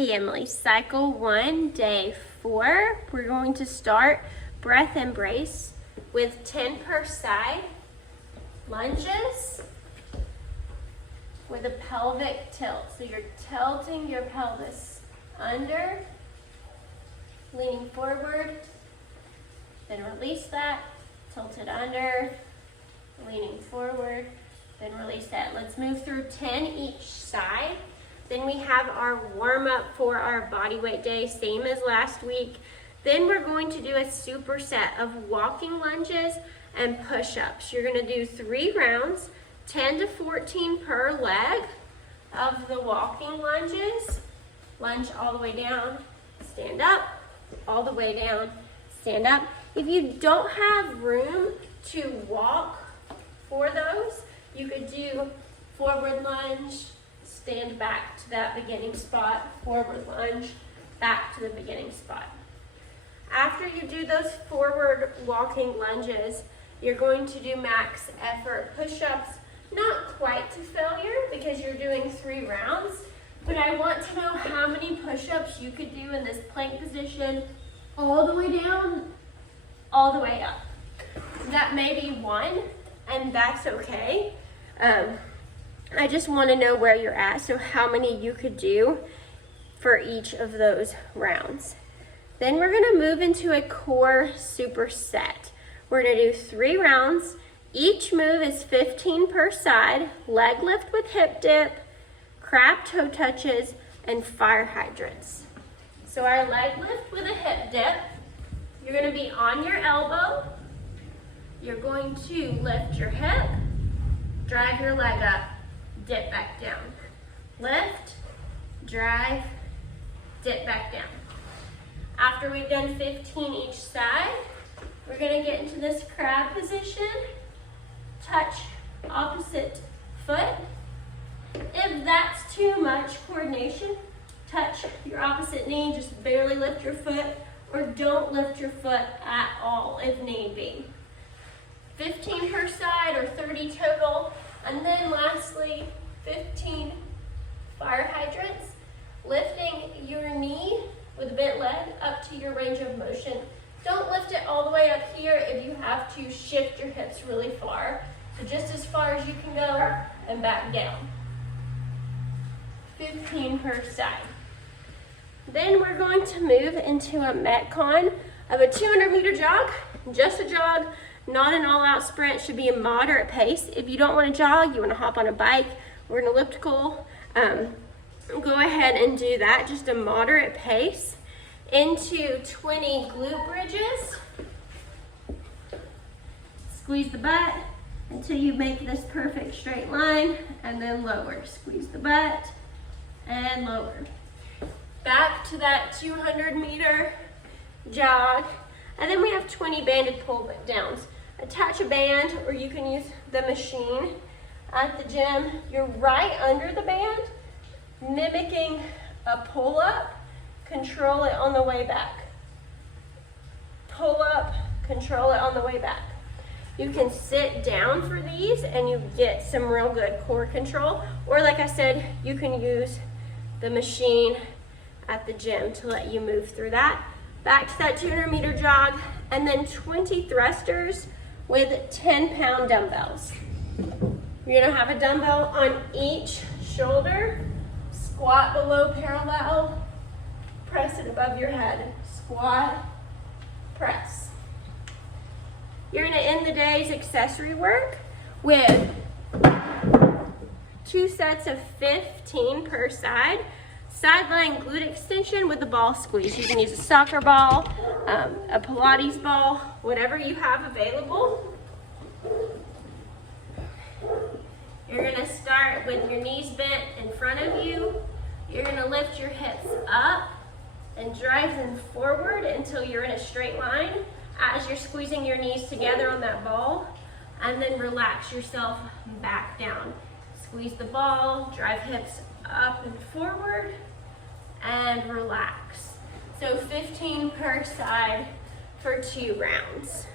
Hey Emily, cycle 1, day 4. We're going to start breath embrace with 10 per side lunges with a pelvic tilt. So you're tilting your pelvis under, leaning forward, then release that, tilt it under, leaning forward, then release that. Let's move through 10 each side. Then we have our warm up for our body weight day, same as last week. Then we're going to do a superset of walking lunges and push-ups. You're gonna do 3 rounds, 10 to 14 per leg of the walking lunges. Lunge all the way down, stand up, all the way down, stand up. If you don't have room to walk for those, you could do forward lunge, stand back to that beginning spot, forward lunge, back to the beginning spot. After you do those forward walking lunges, you're going to do max effort push-ups, not quite to failure because you're doing 3 rounds, but I want to know how many push-ups you could do in this plank position all the way down, all the way up. That may be 1, and that's okay. I just want to know where you're at, so how many you could do for each of those rounds. Then we're going to move into a core superset. We're going to do 3 rounds. Each move is 15 per side, leg lift with hip dip, crab toe touches, and fire hydrants. So our leg lift with a hip dip, you're going to be on your elbow. You're going to lift your hip, drive your leg up, dip back down. Lift, drive, dip back down. After we've done 15 each side, we're gonna get into this crab position. Touch opposite foot. If that's too much coordination, touch your opposite knee, just barely lift your foot, or don't lift your foot at all if need be. 15 per side or 30 total. And then lastly, 15 fire hydrants, lifting your knee with a bent leg up to your range of motion. Don't lift it all the way up here if you have to shift your hips really far. So just as far as you can go and back down. 15 per side. Then we're going to move into a Metcon of a 200-meter jog, just a jog. Not an all-out sprint, should be a moderate pace. If you don't want to jog, you want to hop on a bike or an elliptical, go ahead and do that, just a moderate pace. Into 20 glute bridges. Squeeze the butt until you make this perfect straight line, and then lower. Squeeze the butt and lower. Back to that 200-meter jog. And then we have 20 banded pull downs. Attach a band, or you can use the machine at the gym. You're right under the band, mimicking a pull-up. Control it on the way back. Pull up, control it on the way back. You can sit down for these and you get some real good core control. Or like I said, you can use the machine at the gym to let you move through that. Back to that 200-meter jog, and then 20 thrusters with 10-pound dumbbells. You're gonna have a dumbbell on each shoulder, squat below parallel, press it above your head, squat, press. You're gonna end the day's accessory work with 2 sets of 15 per side. Sideline glute extension with the ball squeeze. You can use a soccer ball, a Pilates ball, whatever you have available. You're gonna start with your knees bent in front of you. You're gonna lift your hips up and drive them forward until you're in a straight line as you're squeezing your knees together on that ball, and then relax yourself back down. Squeeze the ball, drive hips up and forward, and relax. So 15 per side for 2 rounds.